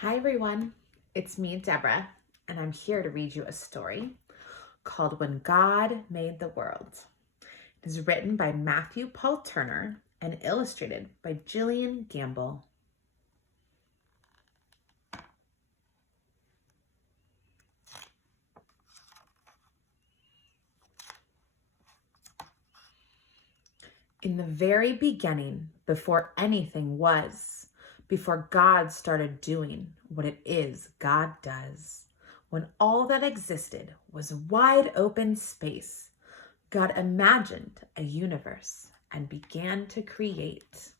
Hi everyone, it's me, Deborah, and I'm here to read you a story called When God Made the World. It is written by Matthew Paul Turner and illustrated by Jillian Gamble. In the very beginning, before anything was, before God started doing what it is God does, when all that existed was wide open space, God imagined a universe and began to create.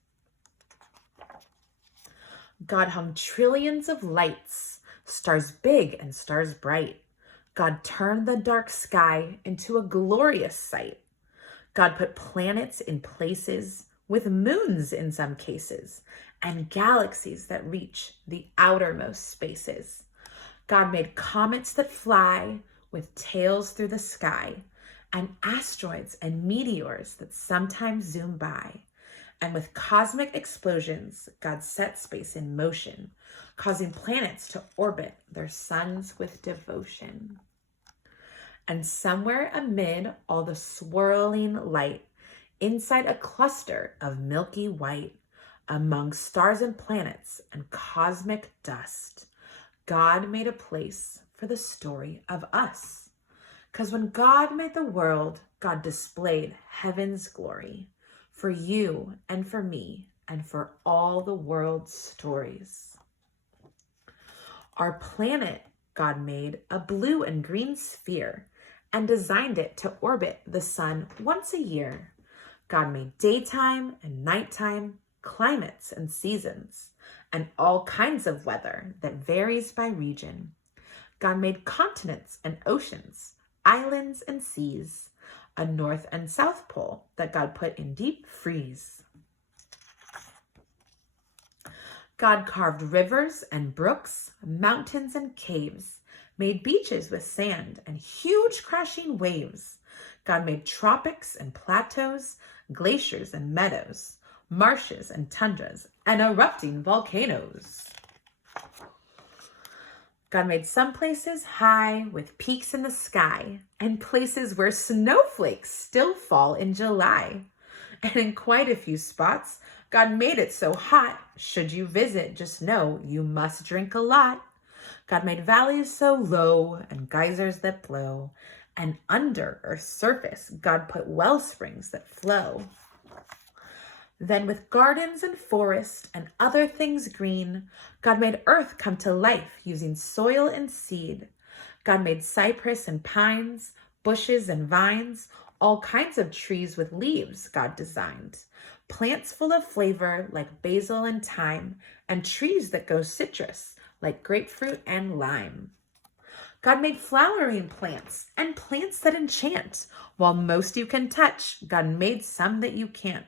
God hung trillions of lights, stars big and stars bright. God turned the dark sky into a glorious sight. God put planets in places, with moons in some cases, and galaxies that reach the outermost spaces. God made comets that fly with tails through the sky, and asteroids and meteors that sometimes zoom by. And with cosmic explosions, God set space in motion, causing planets to orbit their suns with devotion. And somewhere amid all the swirling light, inside a cluster of milky white, among stars and planets and cosmic dust, God made a place for the story of us. 'Cause when God made the world, God displayed heaven's glory for you and for me and for all the world's stories. Our planet, God made a blue and green sphere and designed it to orbit the sun once a year. God made daytime and nighttime, climates and seasons, and all kinds of weather that varies by region. God made continents and oceans, islands and seas, a north and south pole that God put in deep freeze. God carved rivers and brooks, mountains and caves, made beaches with sand and huge crashing waves. God made tropics and plateaus, glaciers and meadows, marshes and tundras, and erupting volcanoes. God made some places high with peaks in the sky and places where snowflakes still fall in July. And in quite a few spots, God made it so hot, should you visit, just know you must drink a lot. God made valleys so low and geysers that blow, and under Earth's surface, God put well springs that flow. Then with gardens and forest and other things green, God made earth come to life using soil and seed. God made cypress and pines, bushes and vines, all kinds of trees with leaves God designed. Plants full of flavor like basil and thyme, and trees that go citrus like grapefruit and lime. God made flowering plants and plants that enchant. While most you can touch, God made some that you can't.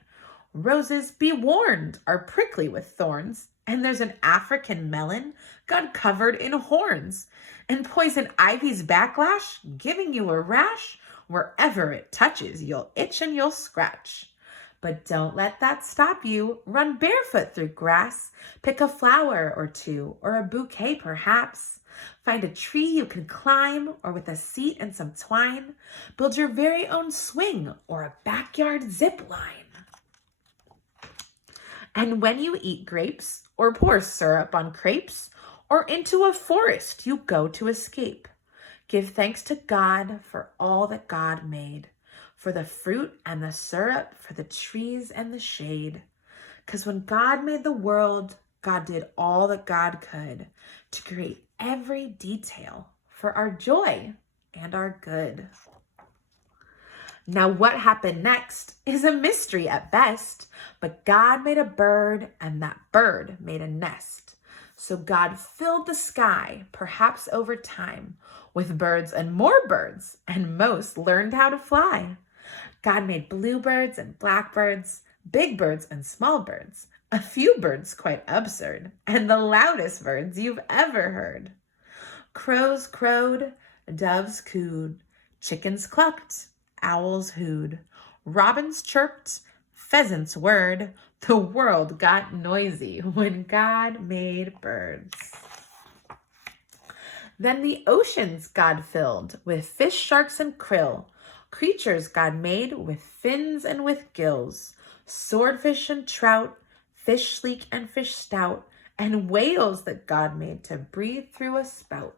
Roses, be warned, are prickly with thorns, and there's an African melon God covered in horns, and poison ivy's backlash, giving you a rash. Wherever it touches, you'll itch and you'll scratch. But don't let that stop you. Run barefoot through grass. Pick a flower or two, or a bouquet perhaps. Find a tree you can climb, or with a seat and some twine, build your very own swing or a backyard zip line. And when you eat grapes, or pour syrup on crepes, or into a forest you go to escape, give thanks to God for all that God made, for the fruit and the syrup, for the trees and the shade. 'Cause when God made the world, God did all that God could to create every detail for our joy and our good. Now, what happened next is a mystery at best, but God made a bird, and that bird made a nest. So God filled the sky, perhaps over time, with birds and more birds, and most learned how to fly. God made bluebirds and blackbirds, big birds and small birds, a few birds quite absurd, and the loudest birds you've ever heard. Crows crowed, doves cooed, chickens clucked, owls hooed, robins chirped, pheasants whirred. The world got noisy when God made birds. Then the oceans God filled with fish, sharks, and krill, creatures God made with fins and with gills, swordfish and trout, fish sleek and fish stout, and whales that God made to breathe through a spout.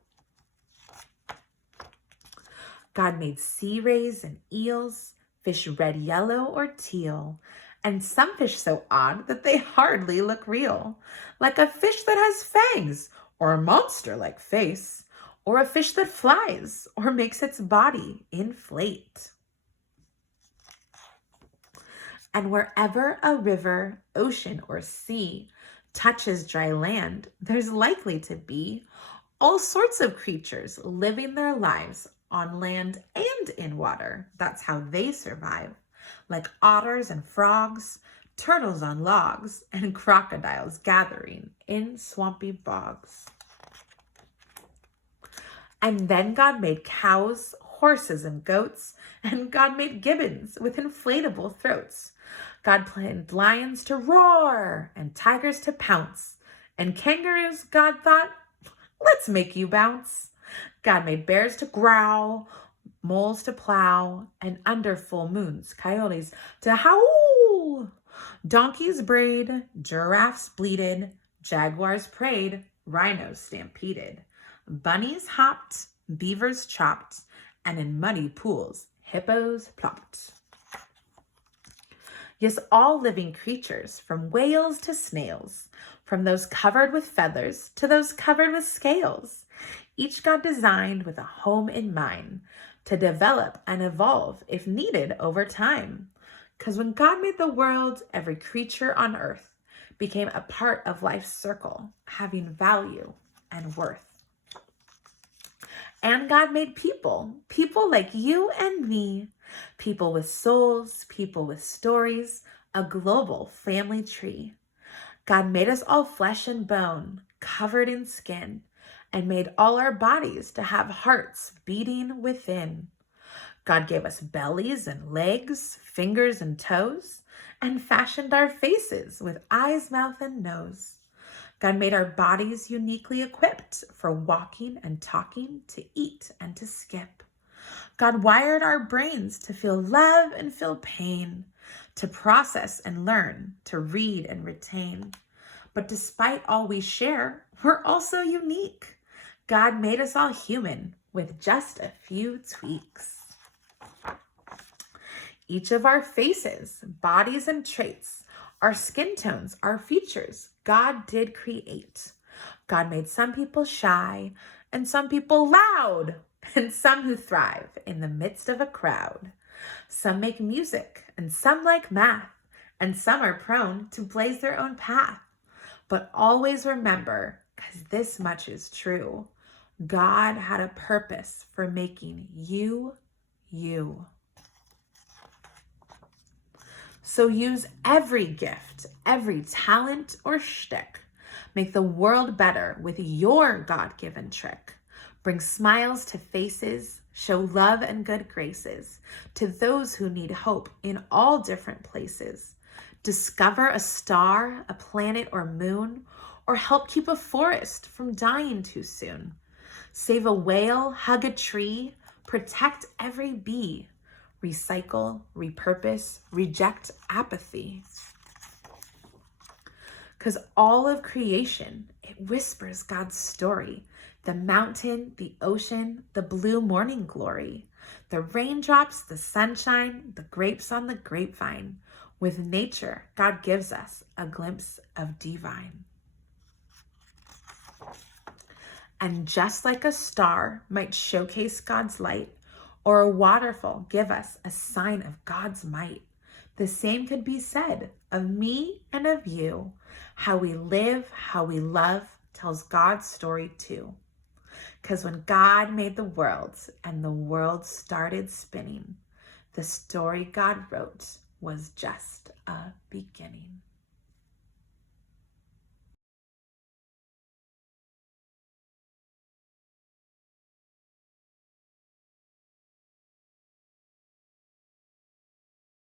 God made sea rays and eels, fish red, yellow, or teal, and some fish so odd that they hardly look real, like a fish that has fangs, or a monster-like face, or a fish that flies, or makes its body inflate. And wherever a river, ocean, or sea touches dry land, there's likely to be all sorts of creatures living their lives on land and in water. That's how they survive, like otters and frogs, turtles on logs, and crocodiles gathering in swampy bogs. And then God made cows, horses, and goats, and God made gibbons with inflatable throats. God planned lions to roar and tigers to pounce, and kangaroos, God thought, let's make you bounce. God made bears to growl, moles to plow, and under full moons, coyotes to howl. Donkeys brayed, giraffes bleated, jaguars prayed, rhinos stampeded. Bunnies hopped, beavers chopped, and in muddy pools, hippos plopped. Yes, all living creatures, from whales to snails, from those covered with feathers to those covered with scales, each God designed with a home in mind to develop and evolve if needed over time. Because when God made the world, every creature on earth became a part of life's circle, having value and worth. And God made people like you and me, people with souls, people with stories, a global family tree. God made us all flesh and bone, covered in skin, and made all our bodies to have hearts beating within. God gave us bellies and legs, fingers and toes, and fashioned our faces with eyes, mouth, and nose. God made our bodies uniquely equipped for walking and talking, to eat and to skip. God wired our brains to feel love and feel pain, to process and learn, to read and retain. But despite all we share, we're also unique. God made us all human with just a few tweaks. Each of our faces, bodies, and traits, our skin tones, our features, God did create. God made some people shy and some people loud, and some who thrive in the midst of a crowd. Some make music and some like math, and some are prone to blaze their own path. But always remember, because this much is true, God had a purpose for making you, you. So use every gift, every talent or shtick. Make the world better with your God-given trick. Bring smiles to faces, show love and good graces to those who need hope in all different places. Discover a star, a planet, or moon, or help keep a forest from dying too soon. Save a whale, hug a tree, protect every bee. Recycle, repurpose, reject apathy. Because all of creation, it whispers God's story. The mountain, the ocean, the blue morning glory, the raindrops, the sunshine, the grapes on the grapevine. With nature, God gives us a glimpse of divine. And just like a star might showcase God's light, or a waterfall give us a sign of God's might, the same could be said of me and of you. How we live, how we love, tells God's story too. Because when God made the world and the world started spinning, the story God wrote was just a beginning.